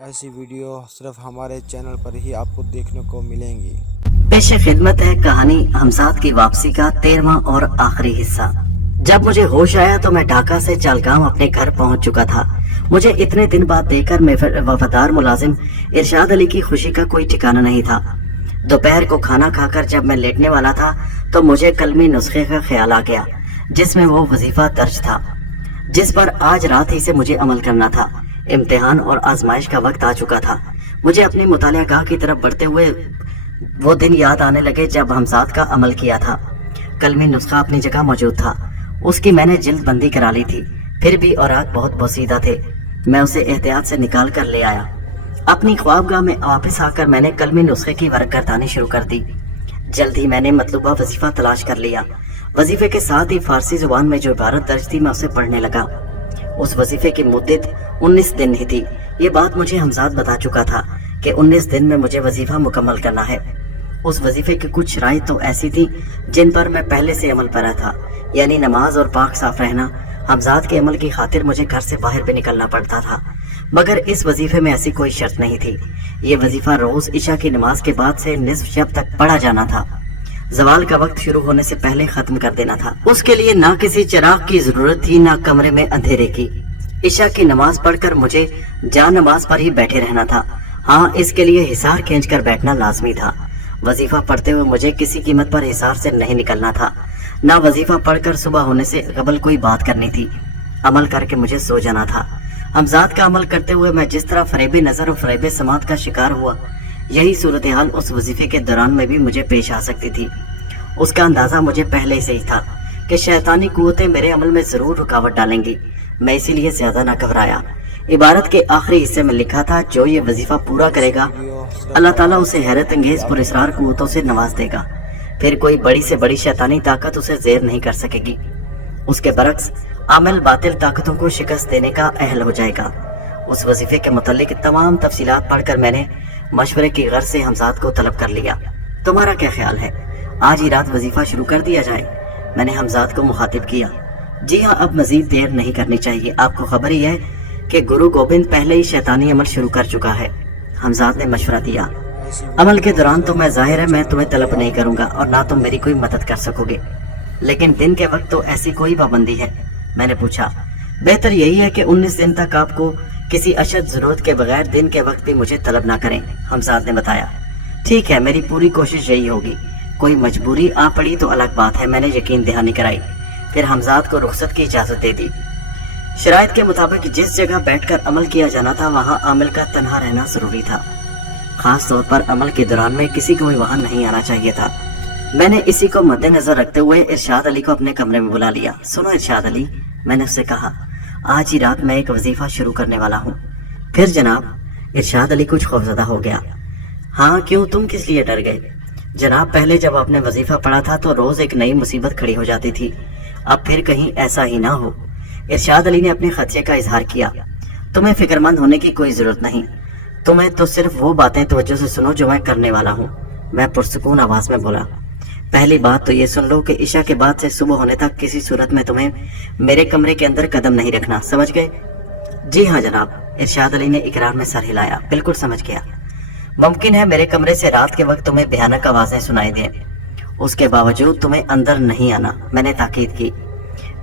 ایسی ویڈیو صرف ہمارے چینل پر ہی آپ کو دیکھنے کو ملیں گی۔ پیش خدمت ہے کہانی حمزاد کی واپسی کا 13واں اور آخری حصہ۔ جب مجھے ہوش آیا تو میں ڈھاکہ سے چالگام اپنے گھر پہنچ چکا تھا۔ مجھے اتنے دن بعد دیکھ کر وفادار ملازم ارشاد علی کی خوشی کا کوئی ٹھکانہ نہیں تھا۔ دوپہر کو کھانا کھا کر جب میں لیٹنے والا تھا تو مجھے کلمی نسخے کا خیال آ گیا جس میں وہ وظیفہ درج تھا جس پر آج رات ہی سے مجھے عمل کرنا تھا۔ امتحان اور آزمائش کا وقت آ چکا تھا۔ مجھے اپنی مطالعہ گاہ کی طرف بڑھتے ہوئے وہ دن یاد آنے لگے جب حمزاد کا عمل کیا تھا۔ کلمی نسخہ اپنی جگہ موجود تھا، اس کی میں نے جلد بندی کرا لی تھی، پھر بھی اوراق بہت بوسیدہ تھے۔ میں اسے احتیاط سے نکال کر لے آیا۔ اپنی خوابگاہ میں واپس آ کر میں نے کلمی نسخے کی ورق گردانی شروع کر دی۔ جلد ہی میں نے مطلوبہ وظیفہ تلاش کر لیا۔ وظیفے کے ساتھ ہی فارسی زبان میں جو عبارت درج تھی میں اسے پڑھنے لگا۔ اس وظیفے کی مدت 19 دن ہی تھی۔ یہ بات مجھے حمزاد بتا چکا تھا کہ 19 دن میں مجھے وظیفہ مکمل کرنا ہے۔ اس وظیفے کی کچھ شرائط تو ایسی تھی جن پر میں پہلے سے عمل پیرا تھا، یعنی نماز اور پاک صاف رہنا۔ حمزاد کے عمل کی خاطر مجھے گھر سے باہر بھی نکلنا پڑتا تھا، مگر اس وظیفے میں ایسی کوئی شرط نہیں تھی۔ یہ وظیفہ روز عشاء کی نماز کے بعد سے نصف شب تک پڑھا جانا تھا۔ زوال کا وقت شروع ہونے سے پہلے ختم کر دینا تھا۔ اس کے لیے نہ کسی چراغ کی ضرورت تھی نہ کمرے میں اندھیرے کی۔ عشاء کی نماز پڑھ کر مجھے جا نماز پر ہی بیٹھے رہنا تھا۔ ہاں، اس کے لیے حصار کھینچ کر بیٹھنا لازمی تھا۔ وظیفہ پڑھتے ہوئے مجھے کسی قیمت پر حصار سے نہیں نکلنا تھا، نہ وظیفہ پڑھ کر صبح ہونے سے قبل کوئی بات کرنی تھی۔ عمل کر کے مجھے سو جانا تھا۔ حمزاد کا عمل کرتے ہوئے میں جس طرح فریب نظر اور فریب سماعت کا شکار ہوا، یہی صورتحال اس وظیفے کے دوران میں بھی مجھے پیش آ سکتی تھی۔ اس کا اندازہ مجھے پہلے سے ہی تھا کہ شیطانی قوتیں میرے عمل میں ضرور رکاوٹ ڈالیں گی۔ میں اسی لیے زیادہ نہ گھبرایا۔ عبارت کے آخری حصے میں لکھا تھا، جو یہ وظیفہ پورا کرے گا اللہ تعالیٰ اسے حیرت انگیز پر اسرار قوتوں سے نواز دے گا، پھر کوئی بڑی سے بڑی شیطانی طاقت اسے زیر نہیں کر سکے گی۔ اس کے برعکس عامل باطل طاقتوں کو شکست دینے کا اہل ہو جائے گا۔ اس وظیفے کے متعلق تمام تفصیلات پڑھ کر میں نے مشورے کی غرض سے حمزاد کو طلب کر لیا۔ تمہارا کیا خیال ہے، آج ہی رات وظیفہ شروع کر دیا جائے؟ میں نے حمزاد کو مخاطب کیا۔ جی ہاں، اب مزید دیر نہیں کرنی چاہیے۔ آپ کو خبر ہی ہے کہ گرو گوبند پہلے ہی شیطانی عمل شروع کر چکا ہے، حمزاد نے مشورہ دیا۔ عمل کے دوران تو میں ظاہر ہے میں تمہیں طلب نہیں کروں گا اور نہ تم میری کوئی مدد کر سکو گے، لیکن دن کے وقت تو ایسی کوئی پابندی ہے؟ میں نے پوچھا۔ بہتر یہی ہے کہ 19 دن تک آپ کو کسی اشد ضرورت کے بغیر دن کے وقت بھی مجھے طلب نہ کریں، حمزاد نے بتایا۔ ٹھیک ہے، میری پوری کوشش یہی ہوگی۔ کوئی مجبوری آ پڑی تو الگ بات ہے، میں نے یقین دہانی کرائی، پھر حمزاد کو رخصت کی اجازت دے دی۔ شرائط کے مطابق جس جگہ بیٹھ کر عمل کیا جانا تھا وہاں عامل کا تنہا رہنا ضروری تھا، خاص طور پر عمل کے دوران میں کسی کو بھی وہاں نہیں آنا چاہیے تھا۔ میں نے اسی کو مد نظر رکھتے ہوئے ارشاد علی کو اپنے کمرے میں بلا لیا۔ سنو ارشاد علی، میں نے اس سے کہا، آج ہی رات میں ایک وظیفہ شروع کرنے والا ہوں۔ پھر جناب؟ ارشاد علی کچھ خوفزدہ ہو گیا۔ ہاں، کیوں، تم کس لیے ڈر گئے؟ جناب، پہلے جب آپ نے وظیفہ پڑھا تھا تو روز ایک نئی مصیبت کھڑی ہو جاتی تھی، اب پھر کہیں ایسا ہی نہ ہو۔ ارشاد علی نے اپنے خدشے کا اظہار کیا۔ تمہیں فکر مند ہونے کی کوئی ضرورت نہیں، تمہیں تو صرف وہ باتیں توجہ سے سنو جو میں کرنے والا ہوں، میں پرسکون آواز میں بولا۔ پہلی بات تو یہ سن لو کہ عشاء کے بعد سے صبح ہونے تک کسی صورت میں تمہیں میرے کمرے کے اندر قدم نہیں رکھنا، سمجھ گئے؟ جی ہاں جناب، ارشاد علی نے اقرار میں سر ہلایا۔ بالکل سمجھ گیا۔ ممکن ہے میرے کمرے سے رات کے وقت تمہیں بھیانک آوازیں سنائی دیں، اس کے باوجود تمہیں اندر نہیں آنا، میں نے تاکید کی۔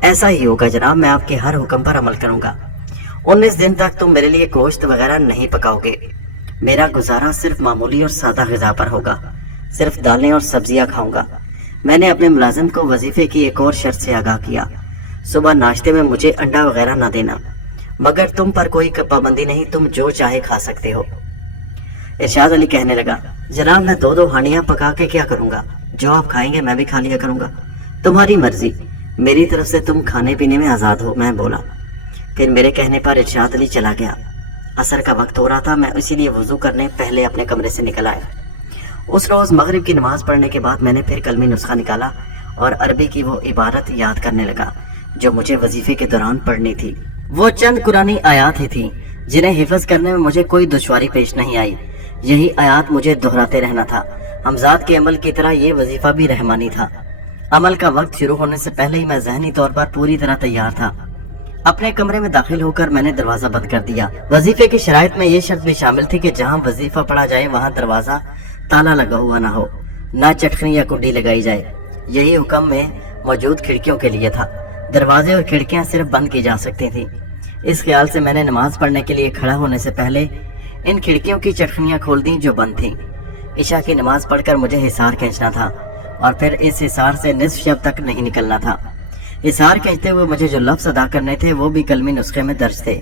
ایسا ہی ہوگا جناب، میں آپ کے ہر حکم پر عمل کروں گا۔ 19 دن تک تم میرے لیے گوشت وغیرہ نہیں پکاؤ گے، میرا گزارا صرف معمولی اور سادہ غذا پر ہوگا، صرف دالیں اور سبزیاں کھاؤں گا۔ میں نے اپنے ملازم کو وظیفے کی ایک اور شرط سے آگاہ کیا، صبح ناشتے میں مجھے انڈا وغیرہ نہ دینا، مگر تم پر کوئی پابندی نہیں، تم جو چاہے کھا سکتے ہو۔ ارشاد علی کہنے لگا، جناب میں 2 ہانڈیاں پکا کے کیا کروں گا، جو آپ کھائیں گے میں بھی کھا لیا کروں گا، تمہاری مرضی، میری طرف سے تم کھانے پینے میں آزاد ہو، میں بولا۔ پھر میرے کہنے پر ارشاد علی چلا گیا۔ عصر کا وقت ہو رہا تھا، میں اسی لیے وضو کرنے پہلے اپنے کمرے سے نکل آیا۔ اس روز مغرب کی نماز پڑھنے کے بعد میں نے پھر کلمی نسخہ نکالا اور عربی کی وہ عبارت یاد کرنے لگا جو مجھے وظیفے کے دوران پڑھنی تھی۔ وہ چند قرآنی آیات ہی تھیں جنہیں حفظ کرنے میں مجھے کوئی دشواری پیش نہیں آئی، یہی آیات مجھے دہراتے رہنا تھا۔ حمزاد کے عمل کی طرح یہ وظیفہ بھی رحمانی تھا۔ عمل کا وقت شروع ہونے سے پہلے ہی میں ذہنی طور پر پوری طرح تیار تھا۔ اپنے کمرے میں داخل ہو کر میں نے دروازہ بند کر دیا۔ وظیفے کی شرائط میں یہ شرط بھی شامل تھی کہ جہاں وظیفہ پڑھا جائے وہاں دروازہ تالا لگا ہوا نہ ہو، نہ چٹکنی یا کنڈی لگائی جائے۔ یہی حکم میں موجود کھڑکیوں کے لیے تھا۔ دروازے اور کھڑکیاں صرف بند کی جا سکتی تھیں۔ اس خیال سے میں نے نماز پڑھنے کے لیے کھڑا ہونے سے پہلے ان کھڑکیوں کی چٹکنیاں کھول دیں جو بند تھیں۔ عشاء کی نماز پڑھ کر مجھے حصار کھینچنا تھا اور پھر اس حصار سے نصف شب تک نہیں نکلنا تھا۔ حصار کھینچتے ہوئے مجھے جو لفظ ادا کرنے تھے وہ بھی کلمی نسخے میں درج تھے،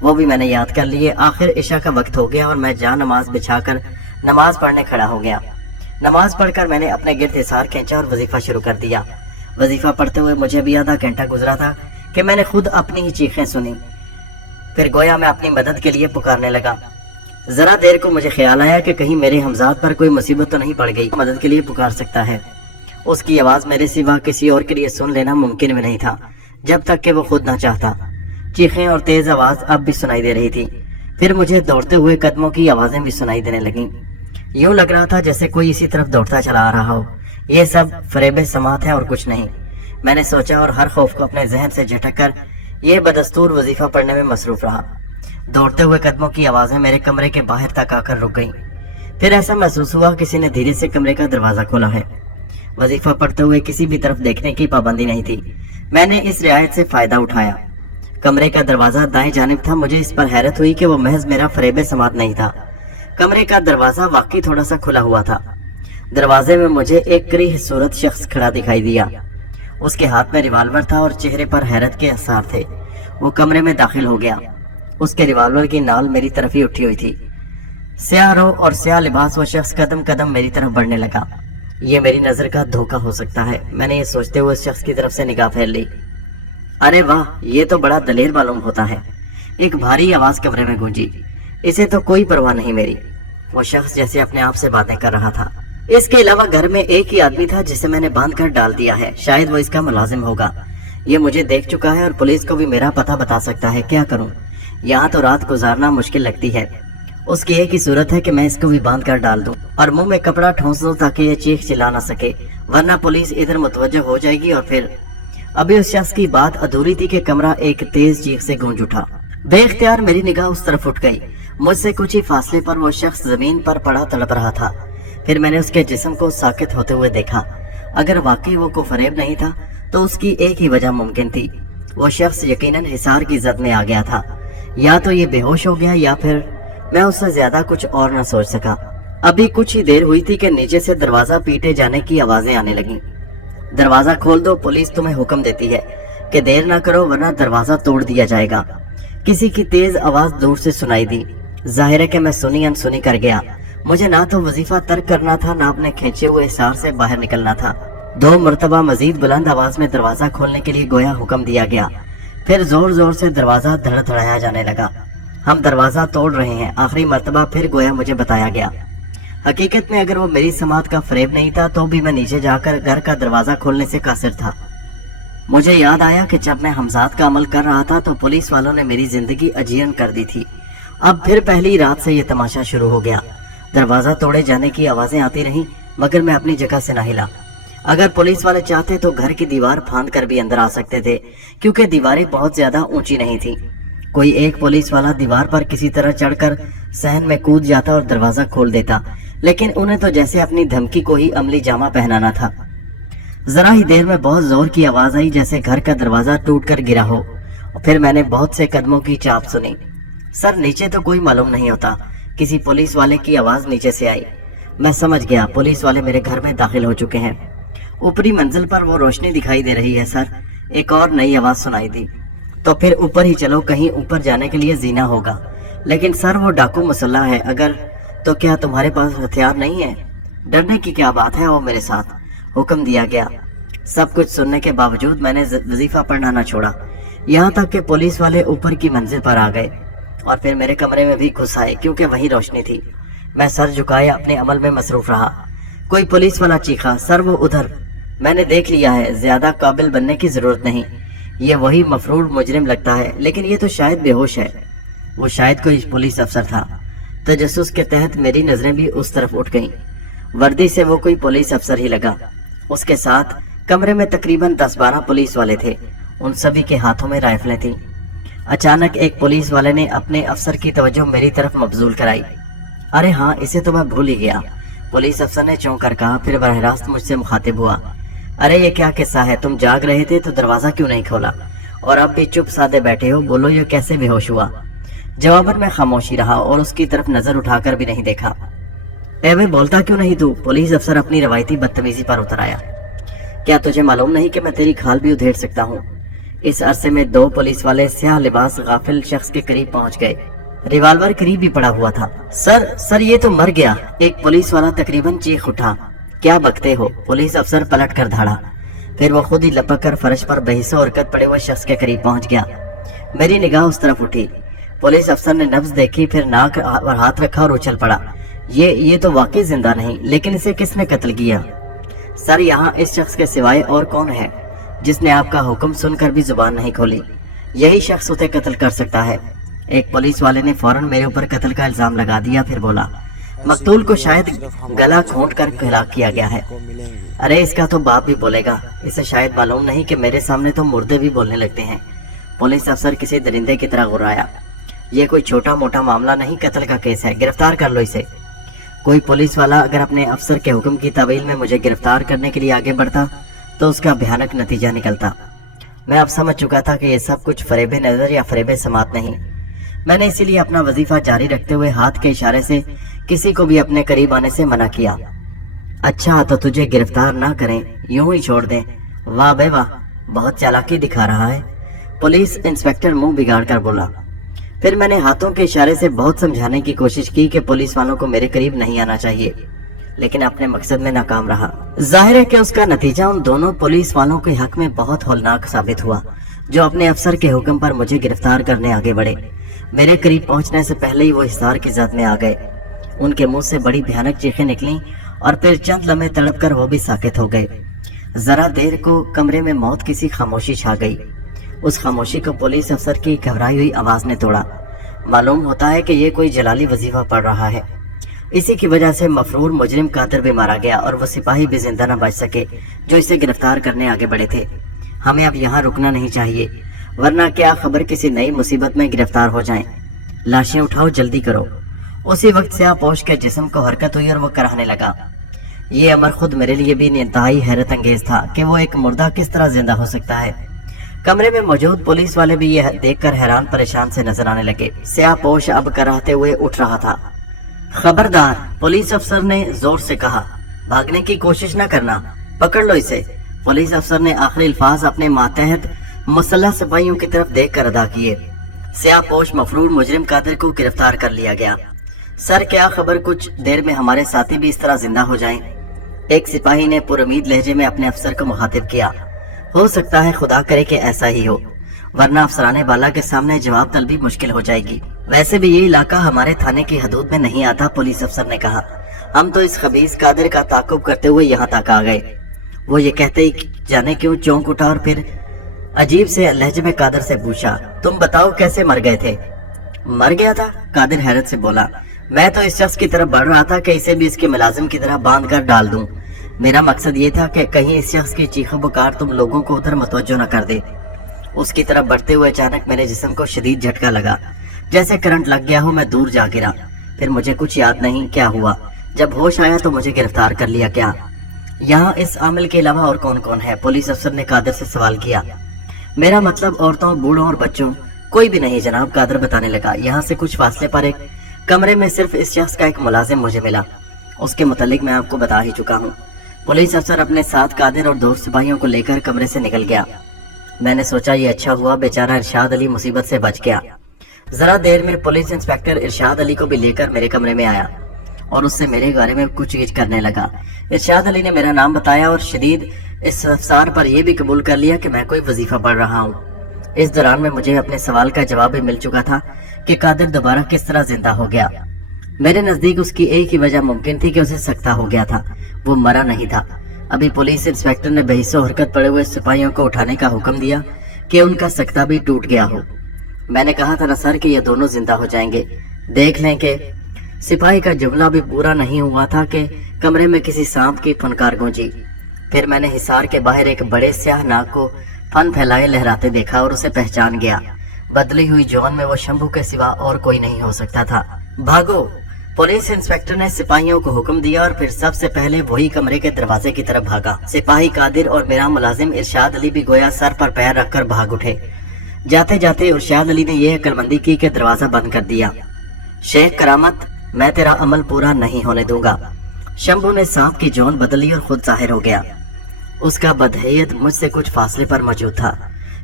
وہ بھی میں نے یاد کر لیے۔ آخر عشاء کا وقت ہو گیا اور میں جا نماز بچھا کر نماز پڑھنے کھڑا ہو گیا۔ نماز پڑھ کر میں نے اپنے گرد حصار کھینچا اور وظیفہ شروع کر دیا۔ وظیفہ پڑھتے ہوئے مجھے بھی آدھا گھنٹہ گزرا تھا کہ میں نے خود اپنی ہی چیخیں سنی، پھر گویا میں اپنی مدد کے لیے پکارنے لگا۔ ذرا دیر کو مجھے خیال آیا کہ کہیں میرے ہمزاد پر کوئی مصیبت تو نہیں پڑ گئی، مدد کے لیے پکار سکتا ہے۔ اس کی آواز میرے سوا کسی اور کے لیے سن لینا ممکن بھی نہیں تھا جب تک کہ وہ خود نہ چاہتا۔ چیخیں اور تیز آواز اب بھی سنائی دے رہی تھی۔ پھر مجھے دوڑتے ہوئے قدموں کی آوازیں بھی سنائی دینے لگیں۔ یوں لگ رہا تھا جیسے کوئی اسی طرف دوڑتا چلا آ رہا ہو۔ یہ سب فریب سماعت ہے اور کچھ نہیں، میں نے سوچا، اور ہر خوف کو اپنے ذہن سے جھٹک کر یہ بدستور وظیفہ پڑھنے میں مصروف رہا۔ دوڑتے ہوئے قدموں کی آوازیں میرے کمرے کے باہر تک آ کر رک گئیں۔ پھر ایسا محسوس ہوا کسی نے دھیرے سے کمرے کا دروازہ کھولا ہے۔ وظیفہ پڑھتے ہوئے کسی بھی طرف دیکھنے کی پابندی نہیں تھی۔ میں نے اس رعایت سے فائدہ اٹھایا۔ کمرے کا دروازہ دائیں جانب تھا۔ مجھے اس پر حیرت ہوئی کہ وہ محض میرا فریب سماعت نہیں تھا، کمرے کا دروازہ واقعی تھوڑا سا کھلا ہوا تھا۔ دروازے میں مجھے ایک کریح صورت شخص کھڑا دکھائی دیا۔ اس کے ہاتھ میں ریوالور تھا اور چہرے پر حیرت کے آثار تھے۔ وہ کمرے میں داخل ہو گیا۔ اس کے ریوالور کی نال میری طرف ہی اٹھی ہوئی تھی۔ سیاہ رو اور سیاہ لباس وہ شخص قدم قدم میری طرف بڑھنے لگا۔ یہ میری نظر کا دھوکہ ہو سکتا ہے، میں نے یہ سوچتے ہوئے اس شخص کی طرف سے نگاہ پھیر لی۔ ارے واہ، یہ تو بڑا دلیر معلوم ہوتا ہے۔ ایک بھاری آواز کمرے میں گونجی۔ اسے تو کوئی پرواہ نہیں میری۔ وہ شخص جیسے اپنے آپ سے باتیں کر رہا تھا۔ اس کے علاوہ گھر میں ایک ہی آدمی تھا جسے میں نے باندھ کر ڈال دیا ہے، شاید وہ اس کا ملازم ہوگا۔ یہ مجھے دیکھ چکا ہے اور پولیس کو بھی میرا پتہ بتا سکتا ہے۔ کیا کروں؟ یہاں تو رات گزارنا مشکل لگتی ہے۔ اس کی ایک ہی صورت ہے کہ میں اس کو بھی باندھ کر ڈال دوں اور منہ میں کپڑا ٹھونس دوں تاکہ یہ چیخ چلا نہ سکے، ورنہ پولیس ادھر متوجہ ہو جائے گی اور پھر۔ ابھی اس شخص کی بات ادھوری تھی کہ کمرہ ایک تیز چیخ سے گونج اٹھا۔ بے اختیار میری نگاہ اس طرف اٹھ گئی۔ مجھ سے کچھ ہی فاصلے پر وہ شخص زمین پر پڑا تڑپ رہا تھا۔ پھر میں نے اس کے جسم کو ساکت ہوتے ہوئے دیکھا۔ اگر واقعی وہ کو فریب نہیں تھا تو اس کی ایک ہی وجہ ممکن تھی، وہ شخص یقیناً حصار کی زد میں آ گیا تھا۔ یا تو یہ بے ہوش ہو گیا یا پھر میں اس سے زیادہ کچھ اور نہ سوچ سکا۔ ابھی کچھ ہی دیر ہوئی تھی کہ نیچے سے دروازہ پیٹے جانے کی آوازیں آنے لگیں۔ دروازہ کھول دو، پولیس تمہیں حکم دیتی ہے کہ دیر نہ کرو ورنہ دروازہ توڑ دیا جائے گا۔ کسی کی تیز آواز دور سے سنائی دی۔ ظاہر ہے کہ میں سنی انسنی کر گیا۔ مجھے نہ تو وظیفہ ترک کرنا تھا نہ اپنے کھینچے ہوئے حصار سے باہر نکلنا تھا۔ 2 مرتبہ مزید بلند آواز میں دروازہ کھولنے کے لیے گویا حکم دیا گیا۔ پھر زور زور سے دروازہ دھڑ دھڑایا جانے لگا۔ ہم دروازہ توڑ رہے ہیں۔ آخری مرتبہ پھر گویا مجھے بتایا گیا۔ حقیقت میں اگر وہ میری سماعت کا فریب نہیں تھا تو بھی میں نیچے جا کر گھر کا دروازہ کھولنے سے قاصر تھا۔ مجھے یاد آیا کہ جب میں حمزات کا عمل کر رہا تھا تو پولیس والوں نے میری زندگی اجیرن کر دی تھی۔ اب پھر پہلی رات سے یہ تماشا شروع ہو گیا۔ دروازہ توڑے جانے کی آوازیں آتی رہیں مگر میں اپنی جگہ سے نہ ہلا۔ اگر پولیس والے چاہتے تو گھر کی دیوار پھاند کر بھی اندر آ سکتے تھے، کیونکہ دیواریں بہت زیادہ اونچی نہیں تھیں۔ کوئی ایک پولیس والا دیوار پر کسی طرح چڑھ کر صحن میں کود جاتا اور دروازہ کھول دیتا، لیکن انہیں تو جیسے اپنی دھمکی کو ہی عملی جامہ پہنانا تھا۔ ذرا ہی دیر میں بہت زور کی آواز آئی جیسے گھر کا دروازہ ٹوٹ کر گرا ہو، اور پھر میں نے بہت سے قدموں کی چاپ سنی۔ سر نیچے تو کوئی معلوم نہیں ہوتا، کسی پولیس والے کی آواز نیچے سے آئی۔ میں سمجھ گیا پولیس والے میرے گھر میں داخل ہو چکے ہیں۔ اوپری منزل پر وہ روشنی دکھائی دے رہی ہے سر، ایک اور نئی آواز سنائی دی۔ تو پھر اوپر ہی چلو، کہیں اوپر جانے کے لیے زینہ ہوگا۔ لیکن سر وہ ڈاکو مسلح ہے، اگر تو کیا تمہارے پاس ہتھیار نہیں ہے؟ ڈرنے کی کیا بات ہے، آؤ میرے ساتھ، حکم دیا گیا۔ سب کچھ سننے کے باوجود میں نے وظیفہ پڑھنا نہ چھوڑا، یہاں تک کہ پولیس والے اوپر کی منزل پر آ گئے اور پھر میرے کمرے میں بھی گھس آئے، کیونکہ وہیں روشنی تھی۔ میں سر جھکائے اپنے عمل میں مصروف رہا۔ کوئی پولیس والا چیخا، سر وہ ادھر۔ میں نے دیکھ لیا ہے، زیادہ قابل بننے کی ضرورت نہیں، یہ وہی مفرور مجرم لگتا ہے، لیکن یہ تو شاید بے ہوش ہے۔ وہ شاید کوئی پولیس افسر تھا۔ تجسس کے تحت میری نظریں بھی اس طرف اٹھ گئیں۔ وردی سے وہ کوئی پولیس افسر ہی لگا۔ اس کے ساتھ کمرے میں تقریباً 10-12 پولیس والے تھے، ان سبھی کے ہاتھوں میں رائفلیں تھیں۔ अचानक एक पुलिस वाले ने अपने अफसर की तवज्जो मेरी तरफ मबजूल कराई। अरे हाँ, इसे तो मैं भूल ही गया, पुलिस अफसर ने चौंक कर कहा, फिर बरह रास्त मुझसे मुखातिब हुआ। अरे ये क्या किस्सा है, तुम जाग रहे थे तो दरवाजा क्यों नहीं खोला, और अब भी चुप साधे बैठे हो, बोलो ये कैसे बेहोश हुआ। जवाबन में खामोशी रहा और उसकी तरफ नजर उठाकर भी नहीं देखा। ए बोलता क्यों नहीं तू, पुलिस अफसर अपनी रवायती बदतमीजी पर उतर आया। क्या तुझे मालूम नहीं कि मैं तेरी खाल भी उधेड़ सकता हूँ। इस अरसे में 2 पुलिस वाले स्याह लिबास गाफिल शख्स के करीब पहुंच गए। रिवाल्वर करीब ही पड़ा हुआ था। सर ये तो मर गया, एक पुलिस वाला तकरीबन चीख उठा। क्या बकते हो, पुलिस अफसर पलट कर धाड़ा। फिर वो खुद ही लपक कर फर्श पर बेहिस्सो हरकत पड़े हुए शख्स के करीब पहुंच गया। मेरी निगाह उस तरफ उठी। पुलिस अफसर ने नब्ज देखी, फिर नाक पर हाथ रखा और उछल पड़ा। ये तो वाकई जिंदा नहीं, लेकिन इसे किसने कत्ल किया? सर यहाँ इस शख्स के सिवाय और कौन है जिसने आपका हुक्म सुनकर भी जुबान नहीं खोली? यही शख्स उसे कत्ल कर सकता है। एक पुलिस वाले ने फौरन मेरे ऊपर कत्ल का इल्जाम लगा दिया, फिर बोला, मकतूल को शायद गला घोंट कर हलाक किया गया है। अरे इसका तो बाप भी बोलेगा, इसे शायद मालूम नहीं कि मेरे सामने तो मुर्दे भी बोलने लगते हैं। पुलिस अफसर किसी दरिंदे की तरह गुर्राया। ये कोई छोटा मोटा मामला नहीं, कत्ल का केस है, गिरफ्तार कर लो इसे। कोई पुलिस वाला अगर अपने अफसर के हुक्म की तावील में मुझे गिरफ्तार करने के लिए आगे बढ़ता तो उसका भयानक नतीजा निकलता। मैं अब समझ चुका था कि ये सब कुछ फरेबे नजर या फरेबे समात नहीं। मैंने इसीलिए अपना वजीफा जारी रखते हुए हाथ के इशारे से किसी को भी अपने करीब आने से मना किया। अच्छा तो तुझे गिरफ्तार ना करें, यूं ही छोड़ दें? वाह बे वाह, बहुत चालाकी दिखा रहा है, पुलिस इंस्पेक्टर मुंह बिगाड़ कर बोला। फिर मैंने हाथों के इशारे से बहुत समझाने की कोशिश की कि पुलिस वालों को मेरे करीब नहीं आना चाहिए, लेकिन अपने मकसद में नाकाम रहा। जाहिर है कि उसका नतीजा उन दोनों पुलिस वालों के हक में बहुत हौलनाक साबित हुआ, जो अपने अफसर के हुक्म पर मुझे गिरफ्तार करने आगे बढ़े। मेरे करीब पहुंचने से पहले ही वो हिसार की जद में आ गए। उनके मुंह से बड़ी भयानक चीखें निकली और फिर चंद लम्हे तड़प कर वो भी साकित हो गए। जरा देर को कमरे में मौत किसी खामोशी छा गई। उस खामोशी को पुलिस अफसर की घबराई हुई आवाज ने तोड़ा। मालूम होता है कि ये कोई जलाली वजीफा पढ़ रहा है। इसी की वजह से मफरूर मुजरिम कातिल भी मारा गया और वो सिपाही भी जिंदा न बच सके जो इसे गिरफ्तार करने आगे बढ़े थे। हमें अब यहाँ रुकना नहीं चाहिए, वरना क्या खबर किसी नई मुसीबत में गिरफ्तार हो जाएं। लाशें उठाओ, जल्दी करो। उसी वक्त स्याहपोश के जिस्म को हरकत हुई और वो कराहने लगा। ये अमर खुद मेरे लिए भी इंतहाई हैरत अंगेज था कि वो एक मुर्दा किस तरह जिंदा हो सकता है। कमरे में मौजूद पुलिस वाले भी यह देखकर हैरान परेशान से नजर आने लगे। स्याहपोश अब कराहते हुए उठ रहा था। खबरदार, पुलिस अफसर ने जोर से कहा, भागने की कोशिश न करना, पकड़ लो इसे। पुलिस अफसर ने आखिरी अल्फाज अपने मातहत मुसल्लह सिपाहियों की तरफ देखकर अदा किए। स्याहपोश मफरूर मुजरिम कातिल को गिरफ्तार कर लिया गया। सर क्या खबर कुछ देर में हमारे साथी भी इस तरह जिंदा हो जाएं? एक सिपाही ने पुरुमीद लहजे में अपने अफसर को मुखातिब किया। हो सकता है खुदा करे कि ऐसा ही हो, वरना अफसराने वाला के सामने जवाब तलबी मुश्किल हो जाएगी। वैसे भी ये इलाका हमारे थाने की हदूद में नहीं आता, पुलिस अफसर ने कहा। हम तो इस खबीस कादिर का ताकुब करते हुए यहाँ तक आ गए। वो ये कहते ही जाने क्यों चौंक उठा और फिर अजीब से लहजे में कादिर से पूछा, तुम बताओ कैसे मर गए थे? मर गया था? कादिर हैरत से बोला, मैं तो इस शख्स की तरफ बढ़ रहा था कि इसे भी इसके मुलाजिम की तरह बांध कर डाल दूं। मेरा मकसद ये था कि कहीं इस शख्स की चीखों पुकार तुम लोगों को उधर मतवज्जो न कर दे। उसकी तरफ बढ़ते हुए अचानक मेरे जिस्म को शदीद झटका लगा, जैसे करंट लग गया हो। मैं दूर जा गिरा। फिर मुझे कुछ याद नहीं क्या हुआ। जब होश आया तो मुझे गिरफ्तार कर लिया गया। यहाँ इस आमिल के अलावा और कौन कौन है? पुलिस अफसर ने कादिर से सवाल किया। मेरा मतलब औरतों, बूढ़ों और बच्चों, कोई भी नहीं जनाब, कादिर बताने लगा। यहाँ से कुछ फासले पर एक कमरे में सिर्फ इस शख्स का एक मुलाजिम मुझे मिला। उसके मुतालिक मैं आपको बता ही चुका हूँ। पुलिस अफसर अपने साथ कादिर और 2 सिपाहियों को लेकर कमरे से निकल गया। मैंने सोचा ये अच्छा हुआ बेचारा इरशाद अली मुसीबत से बच गया। जरा देर में पुलिस इंस्पेक्टर इरशाद अली को भी लेकर मेरे कमरे में आया और उससे मेरे बारे में पूछताछ करने लगा। इरशाद अली ने मेरा नाम बताया और शदीद इस्तफसार पर यह भी कबूल कर लिया कि मैं कोई वजीफा पढ़ रहा हूँ। इस दौरान में मुझे अपने सवाल का जवाब भी मिल चुका था कि कादिर दोबारा किस तरह जिंदा हो गया। मेरे नजदीक उसकी एक ही वजह मुमकिन थी कि उसे सख्ता हो गया था, वो मरा नहीं था। अभी पुलिस इंस्पेक्टर ने बेहिस्सो हरकत पड़े हुए सिपाहियों को उठाने का हुक्म दिया कि उनका सख्ता भी टूट गया हो। मैंने कहा था ना सर कि ये दोनों जिंदा हो जाएंगे, देख लें कि सिपाही का जुमला भी पूरा नहीं हुआ था कि कमरे में किसी सांप की फनकार गूंजी। फिर मैंने हिसार के बाहर एक बड़े स्याह नाग को फन फैलाए लहराते देखा और उसे पहचान गया। बदली हुई जॉन में वो शंभू के सिवा और कोई नहीं हो सकता था। भागो! पुलिस इंस्पेक्टर ने सिपाहियों को हुक्म दिया और फिर सबसे पहले वही कमरे के दरवाजे की तरफ भागा। सिपाही कादिर और मेरा मुलाजिम इरशाद अली भी गोया सर पर पैर रखकर भाग उठे। जाते जाते इरशाद अली ने यह अक्लमंदी की कि दरवाजा बंद कर दिया। शेख करामत, मैं तेरा अमल पूरा नहीं होने दूंगा। शंभू ने सांप की जॉन बदली और खुद जाहिर हो गया। उसका बदहैयत मुझसे कुछ फासले पर मौजूद था।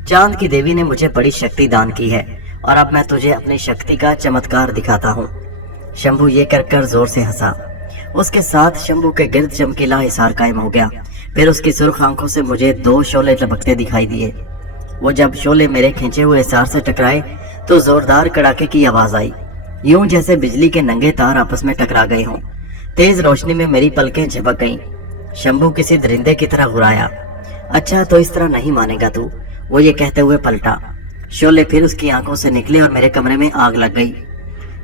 चांद की देवी ने मुझे बड़ी शक्ति दान की है और अब मैं तुझे अपनी शक्ति का चमत्कार दिखाता हूँ। शंभू ये कर जोर से हंसा। उसके साथ शंभू के गिर्द चमकीला हिसार कायम हो गया। फिर उसकी सुर्ख आंखों से मुझे 2 शोले लपकते दिखाई दिए। वो जब शोले मेरे खींचे हुए हिसार से टकराए तो जोरदार कड़ाके की आवाज आई, यूं जैसे बिजली के नंगे तार आपस में टकरा गए हों। तेज रोशनी में मेरी पलकें झपक गईं। शंभू किसी दरिंदे की तरह घुराया। अच्छा, तो इस तरह नहीं मानेगा तू, वो ये कहते हुए पलटा। शोले फिर उसकी आंखों से निकले और मेरे कमरे में आग लग गई।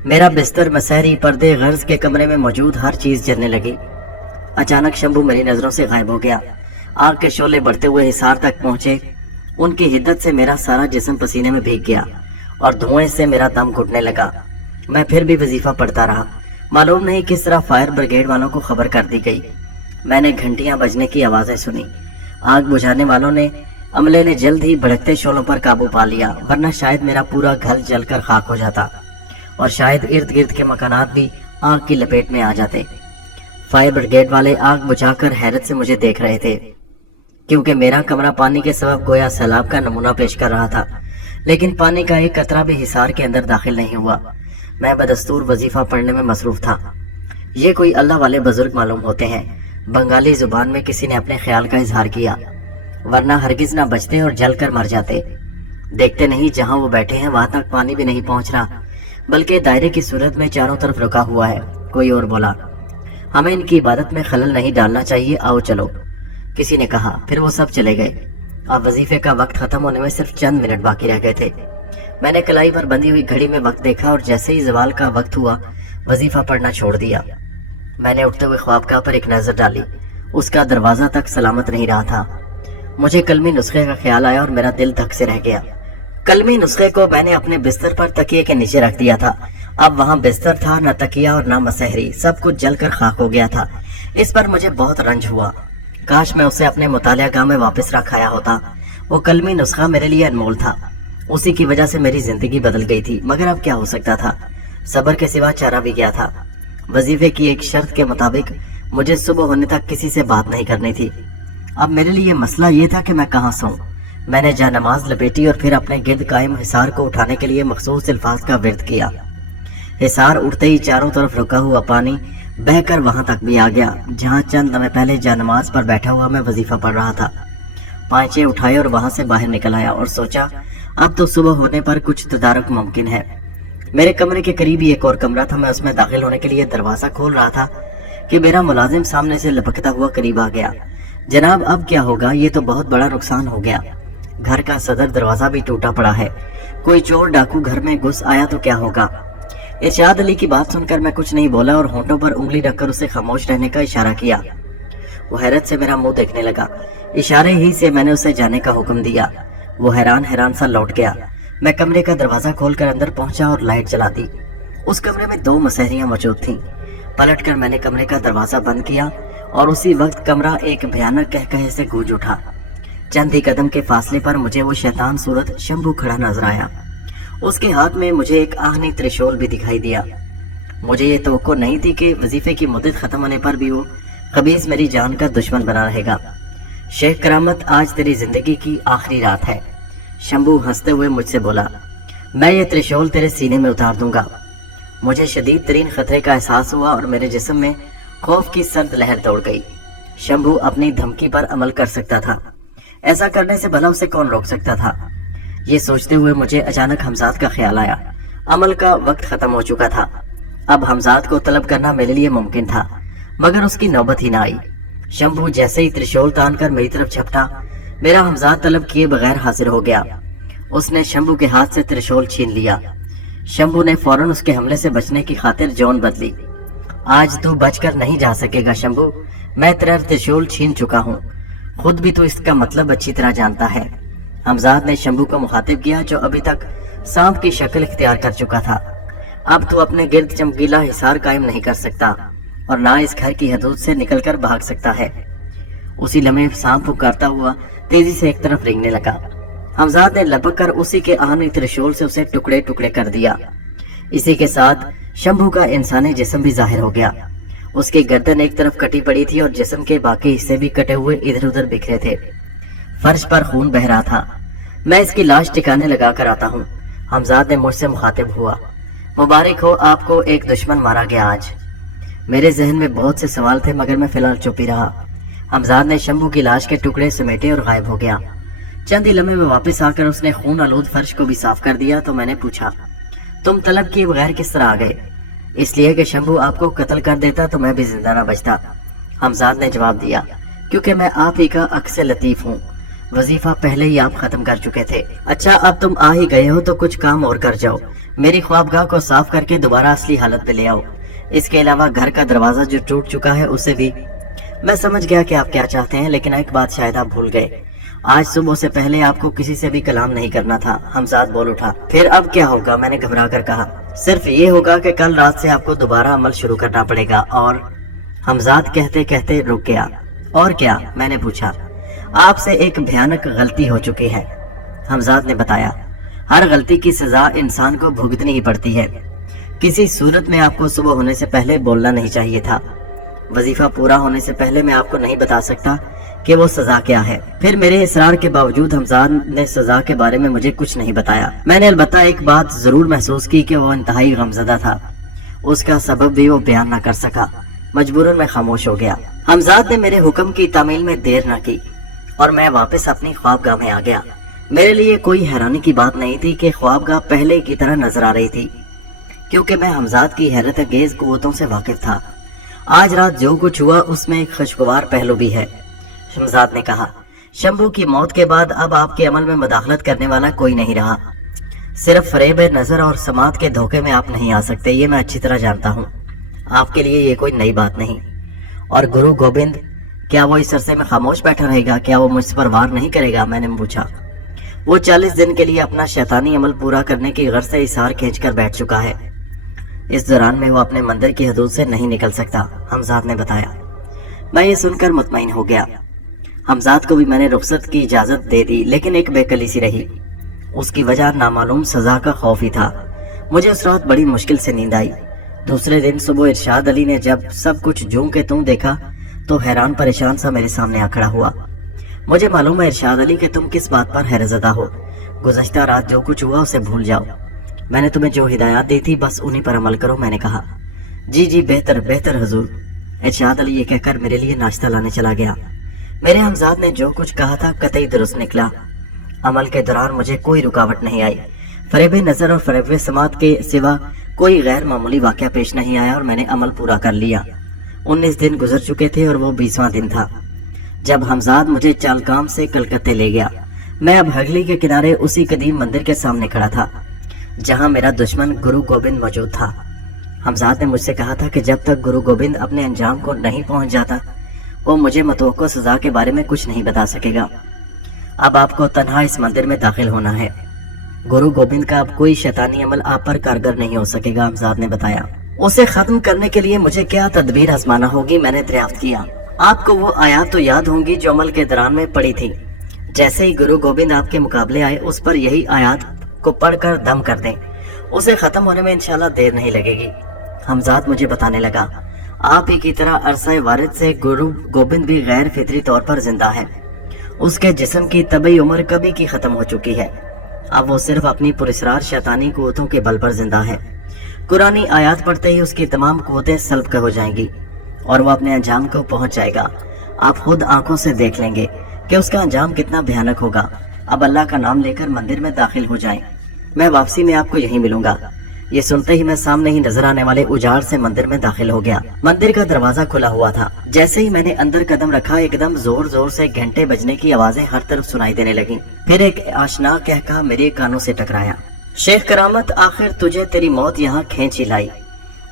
मेरा बिस्तर, मसहरी, पर्दे, गर्ज के कमरे में मौजूद हर चीज जलने लगी। अचानक शंभू मेरी नजरों से गायब हो गया। आग के शोले बढ़ते हुए हिसार तक पहुंचे। उनकी हिद्दत से मेरा सारा जिस्म पसीने में भीग गया और धुएं से मेरा दम घुटने लगा। मैं फिर भी वजीफा पढ़ता रहा। मालूम नहीं किस तरह फायर ब्रिगेड वालों को खबर कर दी गई। मैंने घंटियां बजने की आवाजें सुनी। आग बुझाने वालों ने, अमले ने जल्द ही भड़कते शोलों पर काबू पा लिया, वरना शायद मेरा पूरा घर जलकर खाक हो जाता और शायद इर्द गिर्द के मकानात भी आग की लपेट में आ जाते। फायर ब्रिगेड वाले आग बुझाकर हैरत से मुझे देख रहे थे, क्योंकि मेरा कमरा पानी के सबब गोया सैलाब का नमूना पेश कर रहा था, लेकिन पानी का एक कतरा भी हिसार के अंदर दाखिल नहीं हुआ। मैं बदस्तूर वजीफा पढ़ने में मसरूफ था। ये कोई अल्लाह वाले बुजुर्ग मालूम होते हैं। बंगाली जुबान में किसी ने अपने ख्याल का इजहार किया, वरना हरगिज ना बचते और जल कर मर जाते। देखते नहीं, जहां वो बैठे हैं वहां तक पानी भी नहीं पहुंच रहा, बल्कि दायरे की सूरत में चारों तरफ रुका हुआ है। कोई और बोला, हमें इनकी इबादत में खलल नहीं डालना चाहिए, आओ चलो। किसी ने कहा। फिर वो सब चले गए। अब वजीफे का वक्त खत्म होने में सिर्फ चंद मिनट बाकी रह गए थे। मैंने कलाई पर बंधी हुई घड़ी में वक्त देखा और जैसे ही ज़वाल का वक्त हुआ वजीफा पढ़ना छोड़ दिया। मैंने उठते हुए ख्वाबगाह पर एक नजर डाली। उसका दरवाजा तक सलामत नहीं रहा था। मुझे कलमी नुस्खे का ख्याल आया और मेरा दिल धक से रह गया। कलमी नुस्खे को मैंने अपने बिस्तर पर तकिए के नीचे रख दिया था। अब वहां बिस्तर था, न तकिया और न मसहरी, सब कुछ जलकर खाक हो गया था। इस पर मुझे बहुत रंज हुआ। काश मैं उसे अपने मुतालियागाह में वापस रख आया होता। वो कलमी नुस्खा मेरे लिए अनमोल था। उसी की वजह से मेरी जिंदगी बदल गई थी। मगर अब क्या हो सकता था? सब्र के सिवा चारा भी क्या था? वजीफे की एक शर्त के मुताबिक मुझे सुबह होने तक किसी से बात नहीं करनी थी। अब मेरे लिए मसला ये था कि मैं कहाँ सोऊं। मैंने जानमाज लपेटी और फिर अपने गिर्द कायम हिसार को उठाने के लिए मखसूस अल्फाज का विर्द किया। हिसार उठते ही चारों तरफ रुका हुआ पानी बहकर वहां तक भी आ गया, जहां चंद लम्हे पहले जानमाज पर बैठा हुआ मैं वजीफा पढ़ रहा था। पांचे उठाए और वहां से बाहर निकल आया और सोचा अब तो सुबह होने पर कुछ तदारुक मुमकिन है। मेरे कमरे के करीब ही एक और कमरा था। मैं उसमें दाखिल होने के लिए दरवाजा खोल रहा था कि मेरा मुलाजिम सामने से लपकता हुआ करीब आ गया। जनाब, अब क्या होगा? ये तो बहुत बड़ा नुकसान हो गया। घर का सदर दरवाजा भी टूटा पड़ा है। कोई चोर डाकू घर में घुस आया तो क्या होगा? इरशाद अली की बात सुनकर मैं कुछ नहीं बोला और होंठों पर उंगली रखकर उसे खामोश रहने का इशारा किया। वो हैरत से मेरा मुंह देखने लगा। इशारे ही से मैंने उसे जाने का हुक्म दिया। वो हैरान हैरान सा लौट गया। मैं कमरे का दरवाजा खोलकर अंदर पहुंचा और लाइट जला दी। उस कमरे में 2 मसहरियां मौजूद थीं। पलटकर मैंने कमरे का दरवाजा बंद किया और उसी वक्त कमरा एक भयानक कहकहे से गूंज उठा। चंद ही कदम के फासले पर मुझे वो शैतान सूरत शंभू खड़ा नजर आया। उसके हाथ में मुझे एक आहनी त्रिशूल भी दिखाई दिया। मुझे ये तवक्को नहीं थी कि वजीफे की मुद्दत खत्म होने पर भी वो खबीस मेरी जान का दुश्मन बना रहेगा। शेख करामत, आज तेरी जिंदगी की आखिरी रात है। शंभू हंसते हुए मुझसे बोला, मैं ये त्रिशूल तेरे सीने में उतार दूंगा। मुझे शदीद तरीन खतरे का एहसास हुआ और मेरे जिस्म में खौफ की सर्द लहर दौड़ गई। शंभू अपनी धमकी पर अमल कर सकता था। ऐसा करने से भला उसे कौन रोक सकता था? ये सोचते हुए मुझे अचानक हमजाद का ख्याल आया। अमल का वक्त खत्म हो चुका था। अब हमजाद को तलब करना मेरे लिए मुमकिन था, मगर उसकी नौबत ही ना आई। शंभू जैसे ही त्रिशूल तान कर मेरी तरफ झपटा, मेरा हमजाद तलब किए बगैर हाजिर हो गया। उसने शंभू के हाथ से त्रिशूल छीन लिया। शंभू ने फौरन उसके हमले से बचने की खातिर जौन बदली। आज तू बचकर नहीं जा सकेगा शंभू, मैं तेरा त्रिशूल छीन चुका हूँ। खुद भी तो इसका मतलब अच्छी तरह जानता है। हमजाद ने शंभू को मुखातिब किया, जो अभी तक सांप की शक्ल इख्तियार कर चुका था। अब तू अपने गिर्द चमकीला हिसार कायम नहीं कर सकता और ना इस घर की हदूद से निकलकर भाग सकता है। उसी लम्हे सांप पुकारता हुआ तेजी से एक तरफ रेंगने लगा। हमजाद ने लपक कर उसी के आहनी त्रिशूल से उसे टुकड़े टुकड़े कर दिया। इसी के साथ शंभू का इंसानी जिस्म भी जाहिर हो गया। उसकी गर्दन एक तरफ कटी पड़ी थी और जिस्म के बाकी हिस्से भी कटे हुए इधर उधर बिखरे थे। फर्श पर खून बह रहा था। मैं इसकी लाश ठिकाने लगा कर आता हूँ। हमजाद ने मुझसे मुखातिब हुआ। मुबारक हो, आपको एक दुश्मन मारा गया आज। मेरे जहन में बहुत से सवाल थे मगर मैं फिलहाल चुप ही रहा। हमजाद ने शंभू की लाश के टुकड़े समेटे और गायब हो गया। चंद ही लम्हे में वापस आकर उसने खून आलूद फर्श को भी साफ कर दिया तो मैंने पूछा, तुम तलब किए बगैर किस तरह आ गए? इसलिए कि शंभू आपको कत्ल कर देता तो मैं भी जिंदा न बचता। हमजाद ने जवाब दिया, क्योंकि मैं आप ही का अक्स लतीफ हूँ। वजीफा पहले ही आप खत्म कर चुके थे। अच्छा, अब तुम आ ही गए हो तो कुछ काम और कर जाओ। मेरी ख्वाबगाह को साफ करके दोबारा असली हालत में ले आओ। इसके अलावा घर का दरवाजा जो टूट चुका है उसे भी। मैं समझ गया कि आप क्या चाहते हैं, लेकिन एक बात शायद आप भूल गए। आज सुबह से पहले आपको किसी से भी कलाम नहीं करना था। हमजाद बोल उठा। फिर अब क्या होगा? मैंने घबरा कर कहा। सिर्फ ये होगा कि कल रात से आपको दोबारा अमल शुरू करना पड़ेगा। और हमजाद कहते कहते रुक गया। और क्या? मैंने पूछा। आपसे एक भयानक गलती हो चुकी है, हमजाद ने बताया। हर गलती की सजा इंसान को भुगतनी ही पड़ती है। किसी सूरत में आपको सुबह होने से पहले बोलना नहीं चाहिए था। वजीफा पूरा होने से पहले मैं आपको नहीं बता सकता कि वो सजा क्या है। फिर मेरे इसरार के बावजूद हमजाद ने सजा के बारे में मुझे कुछ नहीं बताया। मैंने अलबत्ता एक बात जरूर महसूस की कि वो इंतहाई गमज़दा था। उसका सबब भी वो बयान न कर सका। मजबूरन मैं खामोश हो गया। हमजाद ने मेरे हुक्म की तामील में देर न की और मैं वापस अपनी ख्वाबगाह में आ गया। मेरे लिए कोई हैरानी की बात नहीं थी कि ख्वाबगाह पहले की तरह नजर आ रही थी, क्योंकि मैं हमजाद की हैरत अंगेज कुव्वतों से वाकिफ था। आज रात जो कुछ हुआ उसमें एक खुशगवार पहलू भी है, हमजाद ने कहा। शंभू की मौत के बाद अब आपके अमल में मुदाखलत करने वाला कोई नहीं रहा। सिर्फ फरेब नजर और समात के धोखे में आप नहीं आ सकते, ये मैं अच्छी तरह जानता हूँ। आपके लिए ये कोई नई बात नहीं। और गुरु गोविंद, क्या वो इस अरसे में खामोश बैठा रहेगा? क्या वो मुझ पर वार नहीं करेगा? मैंने पूछा। वो 40 दिन के लिए अपना शैतानी अमल पूरा करने की गर्ज से इशार खींच कर बैठ चुका है। इस दौरान में वो अपने मंदिर की हदूद से नहीं निकल सकता, हमजाद ने बताया। मैं ये सुनकर मुतमईन हो गया। हमजाद को भी मैंने रुखसत की इजाजत दे दी, लेकिन एक बेकली सी रही। उसकी वजह नामालूम सजा का खौफ ही था। मुझे उस रात बड़ी मुश्किल से नींद आई। दूसरे दिन सुबह इरशाद अली ने जब सब कुछ जूं के तूं देखा तो हैरान परेशान सा मेरे सामने आ खड़ा हुआ। मुझे मालूम है इरशाद अली कि तुम किस बात पर हैरतज़दा हो। गुज़श्ता रात जो कुछ हुआ उसे भूल जाओ। मैंने तुम्हें जो हिदायत दी थी बस उन्हीं पर अमल करो, मैंने कहा। जी जी, बेहतर बेहतर हुजूर। इरशाद अली ये कहकर मेरे लिए नाश्ता लाने चला गया। मेरे हमजाद ने जो कुछ कहा था कतई दुरुस्त निकला। अमल के दौरान मुझे कोई रुकावट नहीं आई। फरेब नजर और फरेब समात के सिवा कोई गैर मामूली वाक़या पेश नहीं आया और मैंने अमल पूरा कर लिया। 19 दिन गुजर चुके थे और वो 20वां दिन था जब हमजाद मुझे चालकाम से कलकत्ते ले गया। मैं अब हगली के किनारे उसी कदीम मंदिर के सामने खड़ा था जहां मेरा दुश्मन गुरु गोविंद मौजूद था। हमजाद ने मुझसे कहा था कि जब तक गुरु गोविंद अपने अंजाम को नहीं पहुंच जाता वो मुझे मतवक्को सजा के बारे में कुछ नहीं बता सकेगा। अब आपको तन्हा इस मंदिर में दाखिल होना है। गुरु गोविंद का अब कोई शैतानी अमल आप पर कारगर नहीं हो सकेगा, हमजाद ने बताया। उसे खत्म करने के लिए मुझे क्या तदबीर आजमाना होगी, मैंने दरियाफ्त किया। आपको वो आयत तो याद होंगी जो अमल के दौरान में पड़ी थी। जैसे ही गुरु गोविंद आपके मुकाबले आए उस पर यही आयत को पढ़कर दम कर दें। उसे खत्म होने में इंशाल्लाह देर नहीं लगेगी। हमजाद मुझे बताने लगा, आप ही की तरह अरसा वारिद से गुरु गोविंद भी गैर फितरी तौर पर जिंदा है। उसके जिस्म की तबई उम्र कभी की खत्म हो चुकी है। अब वो सिर्फ अपनी पुरस्रार शैतानी कुव्वतों के बल पर जिंदा है। कुरानी आयत पढ़ते ही उसकी तमाम कुव्वतें सल्ब हो जाएंगी और वो अपने अंजाम को पहुंच जाएगा। आप खुद आंखों से देख लेंगे कि उसका अंजाम कितना भयानक होगा। अब अल्लाह का नाम लेकर मंदिर में दाखिल हो जाएं। मैं वापसी में आपको यहीं मिलूंगा। ये सुनते ही मैं सामने ही नजर आने वाले उजाड़ से मंदिर में दाखिल हो गया। मंदिर का दरवाजा खुला हुआ था। जैसे ही मैंने अंदर कदम रखा एकदम जोर जोर से घंटे बजने की आवाजें हर तरफ सुनाई देने लगी। फिर एक आशना कहका मेरे कानों से टकराया, शेख करामत, आखिर तुझे तेरी मौत यहाँ खींच ही लाई।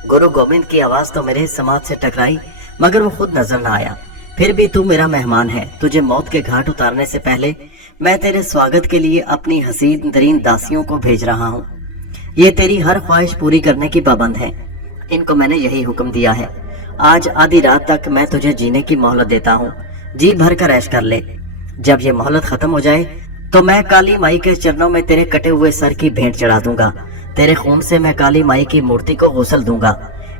गुरु गोविंद की आवाज तो मेरे समात से टकराई मगर वो खुद नजर न आया। फिर भी तू मेरा मेहमान है, तुझे मौत के घाट उतारने से पहले मैं तेरे स्वागत के लिए अपनी हसीन तरीन दासियों को भेज रहा हूँ। ये तेरी हर ख्वाहिश पूरी करने की पाबंद है। इनको मैंने यही हुक्म दिया है। आज आधी रात तक मैं तुझे जीने की मोहलत देता हूँ, जी भर कर ऐश कर ले। जब ये मोहलत खत्म हो जाए तो मैं काली माई के चरणों में तेरे कटे हुए सर की भेंट चढ़ा दूंगा। तेरे खून से मैं काली माई की मूर्ति को गुस्ल दूंगा।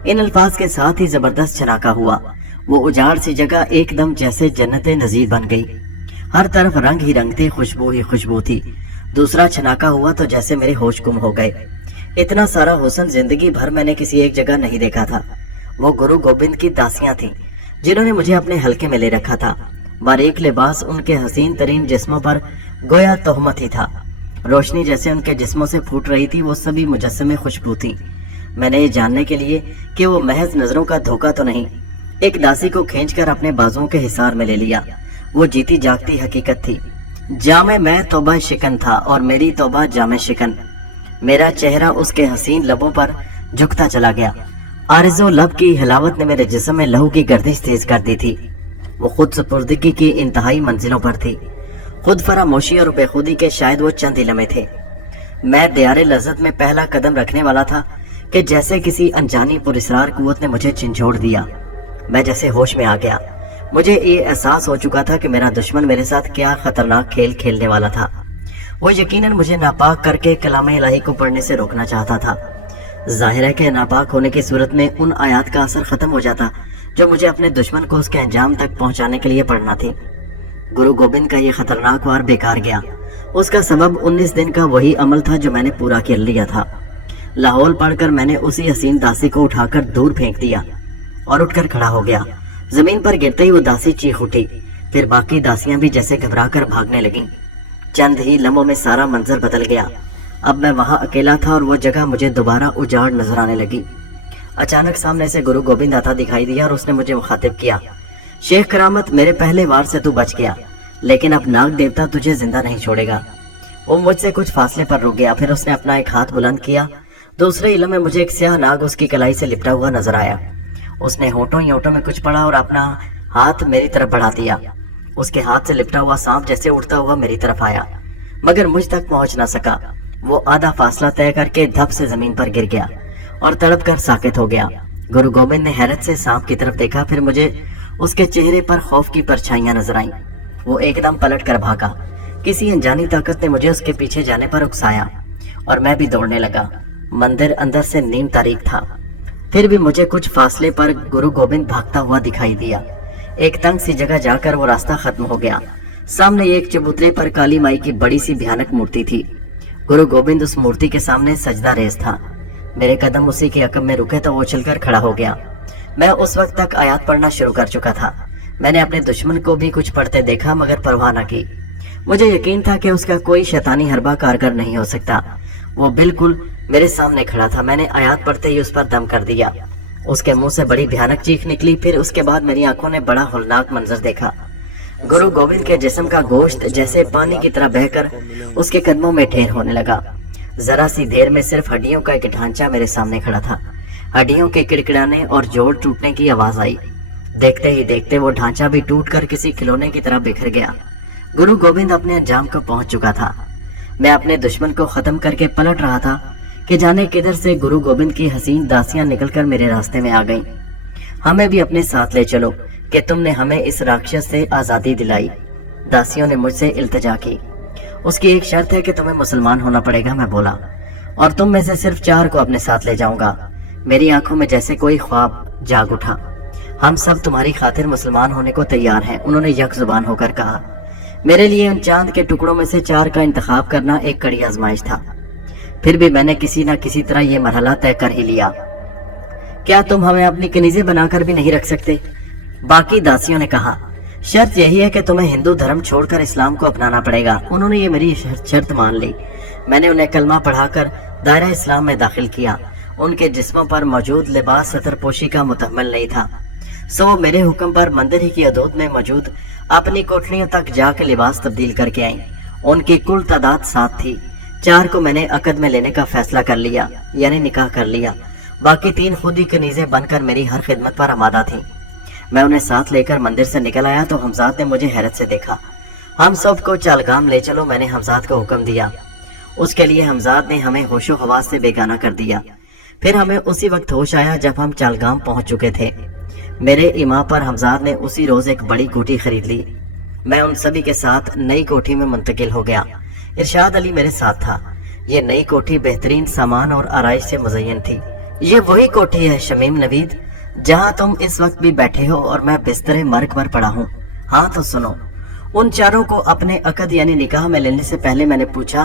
इन अल्फाज के साथ ही जबरदस्त छनाका हुआ। वो उजाड़ सी जगह एकदम जैसे जन्नत नजीर बन गई। हर तरफ रंग ही रंग थी, खुशबू ही खुशबू थी। दूसरा छनाका हुआ तो जैसे मेरे होश गुम हो गए। इतना सारा हुस्न जिंदगी भर मैंने किसी एक जगह नहीं देखा था। वो गुरु गोबिंद की दासियां थीं, जिन्होंने मुझे अपने हल्के में ले रखा था। बारीक लिबास उनके हसीन तरीन जिस्मों पर गोया तोहमत ही था। रोशनी जैसे उनके जिस्मों से फूट रही थी, वो सभी मुजस्समे खुशबू थी। मैंने ये जानने के लिए कि वो महज नजरों का धोखा तो नहीं, एक दासी को खींचकर अपने बाजुओं के हिसार में ले लिया। वो जीती जागती हकीकत थी। जामे मैं तौबा शिकन था और मेरी तौबा जामे शिकन। मेरा चेहरा उसके हसीन लबों पर झुकता चला गया। आरिज़ो लब की हिलावत ने मेरे जिस्म में लहू की गर्दिश तेज कर दी थी। वो खुद सुपुर्दगी की इंतहाई मंजिलों पर थी। खुद फरामोशी और बेखुदी के शायद वो चंद ही लम्हे थे। मैं दियारे लज्जत में पहला कदम रखने वाला था कि जैसे किसी अनजानी पुरस्रार कुव्वत ने मुझे झंझोड़ दिया। मैं जैसे होश में आ गया। मुझे ये एहसास हो चुका था कि मेरा दुश्मन मेरे साथ क्या खतरनाक खेल खेलने वाला था। वो यकीनन मुझे नापाक करके कलाम इलाही को पढ़ने से रोकना चाहता था। जाहिर है कि नापाक होने की सूरत में उन आयात का असर खत्म हो जाता जो मुझे अपने दुश्मन को उसके अंजाम तक पहुंचाने के लिए पढ़ना थी। गुरु गोबिंद का ये खतरनाक वार बेकार गया। उसका सबब 19 दिन का वही अमल था जो मैंने पूरा कर लिया था। लाहौल पढ़कर मैंने उसी हसीन दासी को उठाकर दूर फेंक दिया और उठकर खड़ा हो गया। जमीन पर गिरते ही वो दासी चीख उठी। फिर बाकी दासियां भी जैसे घबराकर भागने लगीं। चंद ही लम्हों में सारा मंजर बदल गया। अब मैं वहां अकेला था और वो जगह मुझे दोबारा उजाड़ नजर आने लगी। अचानक सामने से गुरु गोबिंद आता दिखाई दिया और उसने मुझे मुखातिब किया। शेख करामत, मेरे पहले वार से तू बच गया, लेकिन अब नाग देवता तुझे जिंदा नहीं छोड़ेगा। वो मुझसे कुछ फासले पर रुक गया। फिर उसने अपना एक हाथ बुलंद किया। दूसरे इलम में मुझे एक स्याह नाग उसकी कलाई से लिपटा हुआ नजर आया। उसने होठों ही होठों में कुछ पड़ा और अपना हाथ मेरी तरफ बढ़ा दिया। उसके हाथ से लिपटा हुआ सांप जैसे उड़ता हुआ मेरी तरफ आया, मगर मुझ तक पहुंच ना सका। वो आधा फासला तय करके धप से जमीन पर गिर गया और तड़प कर साकित हो गया। गुरु गोबिंद ने हैरत से सांप की तरफ देखा। फिर मुझे उसके चेहरे पर खौफ की परछाइयां नजर आईं। वो एकदम पलट कर भागा। किसी अनजानी ताकत ने मुझे उसके पीछे जाने पर उकसाया और मैं भी दौड़ने लगा। मंदिर अंदर से नीम तारीख था। फिर भी मुझे कुछ फासले पर गुरु गोबिंद भागता हुआ दिखाई दिया। एक तंग सी जगह जाकर वो रास्ता खत्म हो गया। सामने एक चबूतरे पर काली माई की बड़ी सी भयानक मूर्ति थी। गुरु गोबिंद उस मूर्ति के सामने सजदा रेज था। मेरे कदम उसी के अकब में रुके तो वो उछलकर खड़ा हो गया। मैं उस वक्त तक आयात पढ़ना शुरू कर चुका था। मैंने अपने दुश्मन को भी कुछ पढ़ते देखा, मगर परवाह न की। मुझे यकीन था कि उसका कोई शैतानी हरबा कारगर नहीं हो सकता। वो बिल्कुल मेरे सामने खड़ा था। मैंने आयात पढ़ते ही उस पर दम कर दिया। उसके मुंह से बड़ी भयानक चीख निकली। फिर उसके बाद मेरी आंखों ने बड़ा होलनाक मंजर देखा। गुरु गोबिंद के जिस्म का गोश्त जैसे पानी की तरह बहकर उसके कदमों में ढेर होने लगा। जरा सी देर में सिर्फ हड्डियों का एक ढांचा मेरे सामने खड़ा था। हड्डियों के किड़किड़ाने और जोड़ टूटने की आवाज आई। देखते ही देखते वो ढांचा भी टूटकर किसी खिलौने की तरह बिखर गया। गुरु गोबिंद अपने अंजाम को पहुंच चुका था। मैं अपने दुश्मन को खत्म करके पलट रहा था कि जाने किधर से गुरु गोबिंद की हसीन दासियां निकलकर मेरे रास्ते में आ गईं। हमें भी अपने साथ ले चलो कि तुमने हमें इस राक्षस से आजादी दिलाई। दासियों ने मुझसे इल्तिजा की। उसकी एक शर्त है कि तुम्हें मुसलमान होना पड़ेगा, मैं बोला, और तुम में से सिर्फ 4 को अपने साथ ले जाऊंगा। मेरी आंखों में जैसे कोई ख्वाब जाग उठा। हम सब तुम्हारी खातिर मुसलमान होने को तैयार हैं, उन्होंने यक जुबान होकर कहा। मेरे लिए उन चांद के टुकड़ों में से 4 का इंतखाब करना एक कड़ी आजमाइश था। फिर भी मैंने किसी न किसी तरह ये मरहला तय कर ही लिया। क्या तुम हमें अपनी कनीज़ें बनाकर भी नहीं रख सकते? बाकी दासियों ने कहा, शर्त यही है कि तुम्हें हिंदू धर्म छोड़कर इस्लाम को अपनाना पड़ेगा। उन्होंने ये मेरी शर्त मान ली। मैंने उन्हें कलमा पढ़ाकर दायरा इस्लाम में दाखिल किया। उनके जिस्मों पर मौजूद लिबास सतरपोशी का मुतहम्मल नहीं था, सो वो मेरे हुक्म पर मंदिर ही की हदूद में मौजूद अपनी कोठरियों तक जाकर लिबास तब्दील करके आई। उनकी कुल तादाद 7 थी। 4 को मैंने अकद में लेने का फैसला कर लिया, यानी निकाह कर लिया। बाकी 3 खुद ही कनीज़ें बनकर मेरी हर खिदमत पर आमादा थी। मैं उन्हें साथ लेकर मंदिर से निकल आया तो हमजाद ने मुझे हैरत से देखा। हम सब को चालगाम ले चलो, मैंने हमजाद को हुक्म दिया। उसके लिए हमजाद ने हमें होशो हवास से बेगाना कर दिया। फिर हमें उसी वक्त होश आया जब हम चालगाम पहुंच चुके थे। मेरे इमा पर हमजाद ने उसी रोज एक बड़ी कोठी खरीद ली। मैं उन सभी के साथ नई कोठी में मुंतकिल हो गया। इरशाद अली मेरे साथ था। ये नई कोठी बेहतरीन सामान और आराइश से मुज़य्यन थी। ये वही कोठी है शमीम नवीद जहां तुम इस वक्त भी बैठे हो और मैं बिस्तरे मर्ग पर पड़ा हूँ। हाँ तो सुनो। उन चारों को अपने अकद यानी निकाह में लेने से पहले मैंने पूछा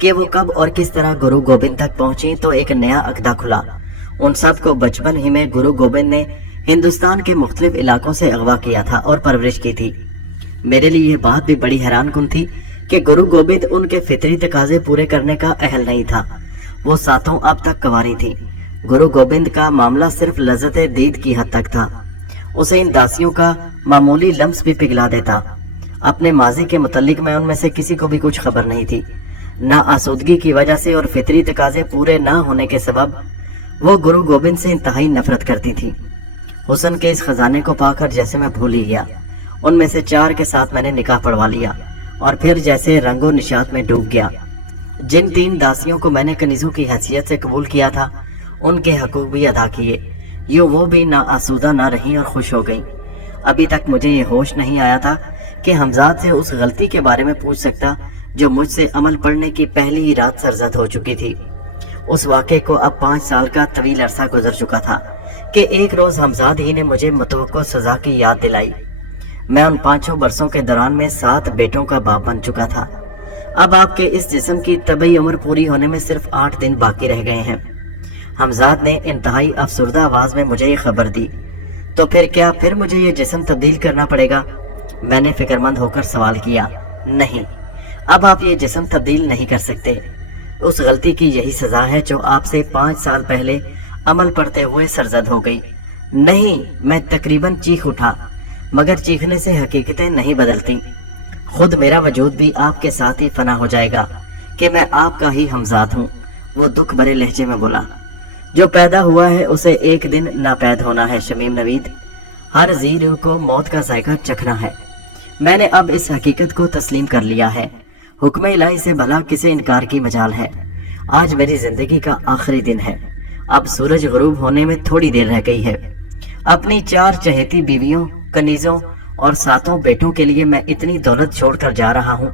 कि वो कब और किस तरह गुरु गोबिंद तक पहुंची, तो एक नया अकदा खुला। उन सब को बचपन ही में गुरु गोबिंद ने हिंदुस्तान के मुख्तलिफ इलाकों से अगवा किया था और परवरिश की थी। मेरे लिए यह बात भी बड़ी हैरान कुन थी कि गुरु गोबिंद उनके फितरी तकाजे पूरे करने का अहल नहीं था। वो सातों अब तक कंवारी थी। गुरु गोबिंद का मामला सिर्फ लज्जत दीद की हद तक था। उसे इन दासियों का मामूली लम्स भी पिघला देता। अपने माजी के मुतल्लिक में उनमें से किसी को भी कुछ खबर नहीं थी। ना आसूदगी की वजह से और फितरी तकाजे पूरे ना होने के सबब वो गुरु गोबिंद से इंतहाई नफरत करती थी। हुस्न के इस खजाने को पाकर जैसे मैं भूल ही गया। उनमें से 4 के साथ मैंने निकाह पढ़वा लिया और फिर जैसे रंगो निशात में डूब गया। जिन 3 दासियों को मैंने कनीजों की हैसियत से कबूल किया था उनके हकूक भी अदा किए। यूं वो भी ना आसूदा ना रही और खुश हो गई। अभी तक मुझे ये होश नहीं आया था कि हमजाद से उस गलती के बारे में पूछ सकता जो मुझसे अमल पढ़ने की पहली ही रात सरजद हो चुकी थी। उस वाक़े को अब 5 साल का तवील अरसा गुजर चुका था कि एक रोज हमजाद ही ने मुझे मुतवक्को सजा की याद दिलाई। मैं उन 5 बरसों के दौरान में 7 बेटों का बाप बन चुका था। अब आपके इस जिस्म की तबई उम्र पूरी होने में सिर्फ 8 दिन बाकी रह गए हैं। हमजाद ने इंतहाई अफसुर्दा आवाज में मुझे ये खबर दी। तो फिर क्या फिर मुझे ये जिस्म तब्दील करना पड़ेगा? मैंने फिक्रमंद होकर सवाल किया। नहीं, अब आप ये जिस्म तब्दील नहीं कर सकते। उस गलती की यही सजा है जो आपसे 5 साल पहले अमल पढ़ते हुए सरजद हो गई। नहीं, मैं तकरीबन चीख उठा, मगर चीखने से हकीकतें नहीं बदलती। खुद मेरा वजूद भी आपके साथ ही फना हो जाएगा कि मैं आपका ही हमजाद हूँ। वो दुख भरे लहजे में बोला। जो पैदा हुआ है उसे एक दिन नापैद होना है शमीम नवीद। हर जी रूह को मौत का जायका चखना है। मैंने अब इस हकीकत को तस्लीम कर लिया है। हुक्म इलाही से भला किसे इनकार की मजाल है। आज मेरी जिंदगी का आखिरी दिन है। अब सूरज गुरूब होने में थोड़ी देर रह गई है। अपनी 4 चहेती बीवियों, कनीजों और 7 बेटों के लिए मैं इतनी दौलत छोड़कर जा रहा हूँ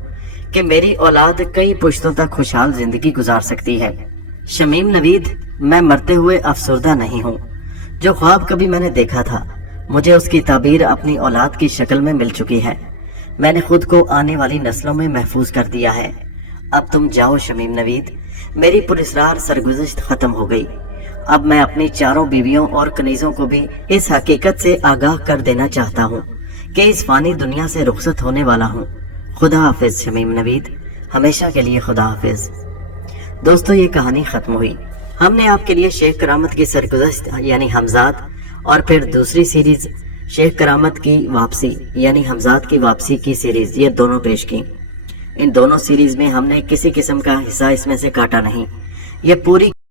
कि मेरी औलाद कई पुश्तों तक खुशहाल जिंदगी गुजार सकती है। शमीम नवीद, मैं मरते हुए अफसुर्दा नहीं हूँ। जो ख्वाब कभी मैंने देखा था मुझे उसकी ताबीर अपनी औलाद की शक्ल में मिल चुकी है। मैंने खुद को आने वाली नस्लों में महफूज कर दिया है। अब तुम जाओ शमीम नवीद। मेरी पुरस्रार सरगुज़श्त खत्म हो गई। अब मैं अपनी 4 बीवियों और कनीजों को भी इस हकीकत से आगाह कर देना चाहता हूँ कि इस फानी दुनिया से रुखसत होने वाला हूँ। खुदा हाफिज शमीम नवीद, हमेशा के लिए खुदा हाफिज। दोस्तों, ये कहानी खत्म हुई। हमने आपके लिए शेख करामत की सरगुज़श्त यानी हमजाद और फिर दूसरी सीरीज शेख करामत की वापसी यानी हमजाद की वापसी की सीरीज, ये दोनों पेश की। इन दोनों सीरीज में हमने किसी किस्म का हिस्सा इसमें से काटा नहीं। ये पूरी